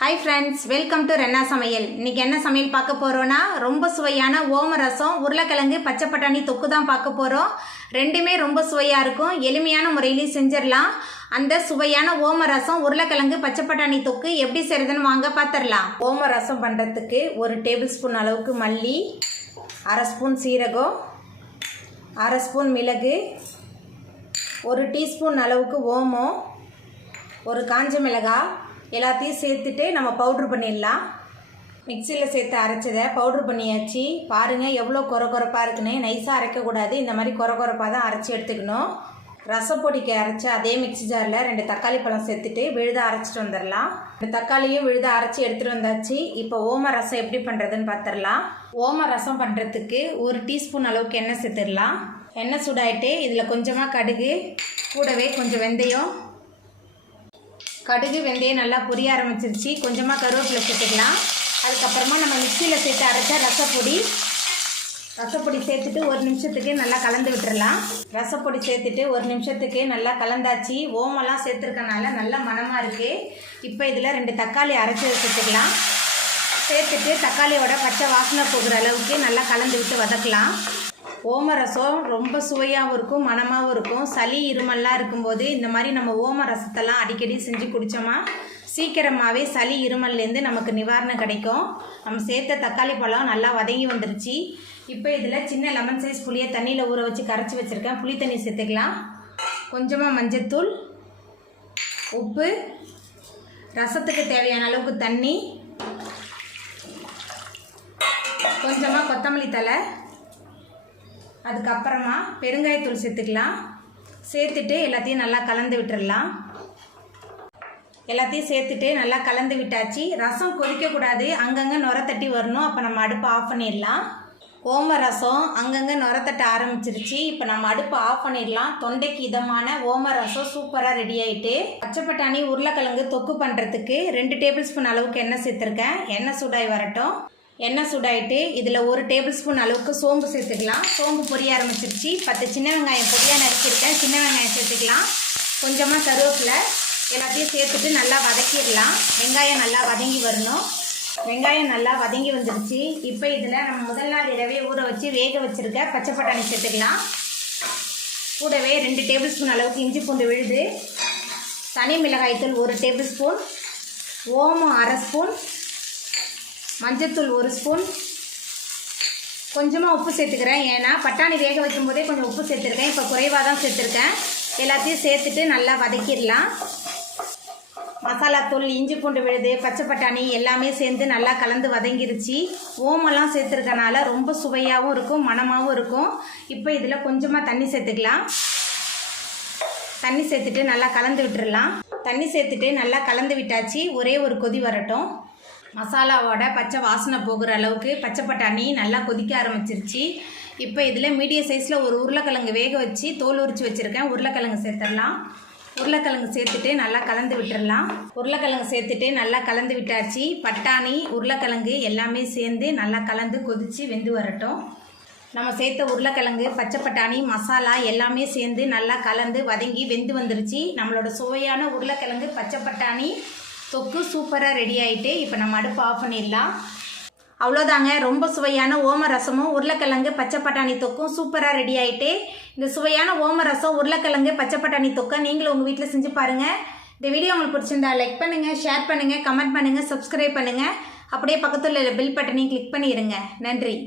Hi friends, welcome to Renna Samayal. இன்னைக்கு என்ன சமையல் பார்க்க போறோம்னா ரொம்ப சுவையான ஓம ரசம் உருளைக்கிழங்கு பச்சை பட்டாணி தொக்கு தான் பார்க்க போறோம். ரெண்டுமே ரொம்ப சுவையா இருக்கும். எளிமையான முறையில செஞ்சிரலாம். அந்த சுவையான ஓம ரசம் உருளைக்கிழங்கு பச்சை பட்டாணி தொக்கு எப்படி செய்யறதுன்னு வாங்க பாத்திரலாம். ஓம ரசம் பண்றதுக்கு 1 டேபிள்ஸ்பூன் அளவுக்கு மல்லி, 1/2 ஸ்பூன் சீரகம், 1/2 ஸ்பூன் மிளகு, 1 டீஸ்பூன் அளவுக்கு ஓமம், 1 காஞ்ச மிளகாய் எல்லாத்தையும் சேர்த்துட்டு நம்ம பவுட்ரு பண்ணிடலாம். மிக்சியில் சேர்த்து அரைச்சதை பவுட்ரு பண்ணியாச்சு. பாருங்கள் எவ்வளோ கொரப்பாக இருக்குன்னு. நைஸாக அரைக்கக்கூடாது, இந்த மாதிரி கொரப்பாக தான் அரைச்சி எடுத்துக்கணும். ரசப்பொடிக்கு அரைச்ச அதே மிக்சி ஜாரில் 2 தக்காளி பழம் சேர்த்துட்டு விழுதாக அரைச்சிட்டு வந்துடலாம். 2 தக்காளியும் விழுதாக அரைச்சி எடுத்துகிட்டு வந்தாச்சு. இப்போ ஓம ரசம் எப்படி பண்ணுறதுன்னு பார்த்துடலாம். ஓம ரசம் பண்ணுறதுக்கு 1 டீஸ்பூன் அளவுக்கு எண்ணெய் சேர்த்துடலாம். எண்ணெய் சூடாயிட்டு இதில் கொஞ்சமாக கடுகு, கூடவே கொஞ்சம் வெந்தயம், கடுகு வெந்தயம் நல்லா பொரிய ஆரம்பிச்சிருச்சு. கொஞ்சமாக கருவேப்பிலை சேர்த்துக்கலாம். அதுக்கப்புறமா நம்ம மிக்சியில் சேர்த்து அரைச்ச ரசப்பொடி சேர்த்துட்டு 1 நிமிஷத்துக்கு நல்லா கலந்து விட்டுறலாம். ரசப்பொடி சேர்த்துட்டு 1 நிமிஷத்துக்கு நல்லா கலந்தாச்சு. ஓமெல்லாம் சேர்த்துருக்கனால நல்லா மணமாக இருக்குது. இப்போ இதில் 2 தக்காளி அரைச்சி சேர்த்துக்கலாம். சேர்த்துட்டு தக்காளியோட பச்சை வாசனை போகிற அளவுக்கு நல்லா கலந்து விட்டு வதக்கலாம். ஓம ரசம் ரொம்ப சுவையாகவும் இருக்கும், மணமாகவும் இருக்கும். சளி இருமல்லாம் இருக்கும்போது இந்த மாதிரி நம்ம ஓம ரசத்தெல்லாம் அடிக்கடி செஞ்சு குடித்தோமா சீக்கிரமாகவே சளி இருமல்லேருந்து நமக்கு நிவாரணம் கிடைக்கும். நம்ம சேர்த்த தக்காளி பழம் நல்லா வதங்கி வந்துருச்சு. இப்போ இதில் சின்ன லெமன் சைஸ் புளியை தண்ணியில் ஊற வச்சு கரைச்சி வச்சுருக்கேன். புளி தண்ணி சேர்த்துக்கலாம். கொஞ்சமாக மஞ்சத்தூள், உப்பு, ரசத்துக்கு தேவையான அளவுக்கு தண்ணி, கொஞ்சமாக கொத்தமல்லி தழை, அதுக்கப்புறமா பெருங்காயத்தூள் சேர்த்துக்கலாம். சேர்த்துட்டு எல்லாத்தையும் நல்லா கலந்து விட்டுடலாம். எல்லாத்தையும் சேர்த்துட்டு நல்லா கலந்து விட்டாச்சு. ரசம் கொதிக்கக்கூடாது, அங்கங்கே நுர தட்டி வரணும். அப்போ நம்ம அடுப்பை ஆஃப் பண்ணிடலாம். ஓம ரசம் அங்கங்கே நுர தட்ட ஆரம்பிச்சிருச்சு. இப்போ நம்ம அடுப்பை ஆஃப் பண்ணிடலாம். தொண்டைக்கு இதமான ஓம ரசம் சூப்பராக ரெடி ஆகிட்டு. பச்சை பட்டாணி உருளைக்கிழங்கு தொக்கு பண்ணுறதுக்கு 2 டேபிள் ஸ்பூன் அளவுக்கு எண்ணெய் சேர்த்துருக்கேன். எண்ணெய் சூடாகி வரட்டும். எண்ணெய் சூடாயிட்டு இதில் 1 டேபிள் ஸ்பூன் அளவுக்கு சோம்பு சேர்த்துக்கலாம். சோம்பு பொரிய ஆரம்பிச்சிருச்சு. 10 சின்ன வெங்காயம் பொடியாக நறுக்கியிருக்கேன். சின்ன வெங்காயம் சேர்த்துக்கலாம். கொஞ்சமாக கருவேப்பிலை எல்லாத்தையும் சேர்த்துட்டு நல்லா வதக்கிடலாம். வெங்காயம் நல்லா வதங்கி வரணும். வெங்காயம் நல்லா வதங்கி வந்துருச்சு. இப்போ இதில் நம்ம முதல் நாள் இரவே ஊற வச்சு வேக வச்சுருக்க பச்சை பட்டாணி சேர்த்துக்கலாம். கூடவே 2 டேபிள் ஸ்பூன் அளவுக்கு இஞ்சி பூண்டு விழுது, தனி மிளகாய்த்தூள் 1 டேபிள் ஸ்பூன், ஓமம் 1/2 ஸ்பூன், மஞ்சத்தூள் 1 ஸ்பூன், கொஞ்சமாக உப்பு சேர்த்துக்கிறேன். ஏன்னா பட்டாணி வேக வைக்கும் போதே கொஞ்சம் உப்பு சேர்த்துருக்கேன். இப்போ குறைவாக தான் சேர்த்துருக்கேன். எல்லாத்தையும் சேர்த்துட்டு நல்லா வதக்கிடலாம். மசாலாத்தூள், இஞ்சி பூண்டு விழுது, பச்சை பட்டாணி எல்லாமே சேர்ந்து நல்லா கலந்து வதங்கிருச்சு. ஓமெல்லாம் சேர்த்துருக்கனால ரொம்ப சுவையாகவும் இருக்கும், மணமாகவும் இருக்கும். இப்போ இதில் கொஞ்சமாக தண்ணி சேர்த்துக்கலாம். தண்ணி சேர்த்துட்டு நல்லா கலந்து விட்டுடலாம். தண்ணி சேர்த்துட்டு நல்லா கலந்து விட்டாச்சு. ஒரே ஒரு கொதி வரட்டும். மசாலாவோட பச்சை வாசனை போகிற அளவுக்கு பச்சை பட்டாணி நல்லா கொதிக்க ஆரம்பிச்சிருச்சு. இப்போ இதில் மீடியம் சைஸில் ஒரு உருளைக்கிழங்கு வேக வச்சு தோல் உரித்து வச்சுருக்கேன். உருளைக்கிழங்கு சேர்த்துடலாம். உருளைக்கிழங்கு சேர்த்துட்டு நல்லா கலந்து விட்டுடலாம். உருளைக்கிழங்கு சேர்த்துட்டு நல்லா கலந்து விட்டாச்சு. பட்டாணி உருளைக்கிழங்கு எல்லாமே சேர்ந்து நல்லா கலந்து கொதித்து வெந்து வரட்டும். நம்ம சேர்த்த உருளைக்கிழங்கு, பச்சை பட்டாணி, மசாலா எல்லாமே சேர்ந்து நல்லா கலந்து வதங்கி வெந்து வந்துருச்சு. நம்மளோட சுவையான உருளைக்கிழங்கு பச்சை பட்டாணி தொக்கு சூப்பராக ரெடி ஆகிட்டு. இப்போ நம்ம அடுப்பு ஆஃப் பண்ணிடலாம். அவ்வளோதாங்க, ரொம்ப சுவையான ஓம ரசமும் உருளைக்கிழங்கு பச்சை பட்டாணி தொக்கும் சூப்பராக ரெடி ஆகிட்டு. இந்த சுவையான ஓம ரசம் உருளைக்கிழங்கு பச்சை பட்டாணி தொக்கை நீங்களும் உங்கள் வீட்டில் செஞ்சு பாருங்கள். இந்த வீடியோ உங்களுக்கு பிடிச்சிருந்தா லைக் பண்ணுங்கள், ஷேர் பண்ணுங்கள், கமெண்ட் பண்ணுங்கள், சப்ஸ்கிரைப் பண்ணுங்கள். அப்படியே பக்கத்தில் உள்ள பெல் பட்டனையும் கிளிக் பண்ணிடுங்க. நன்றி.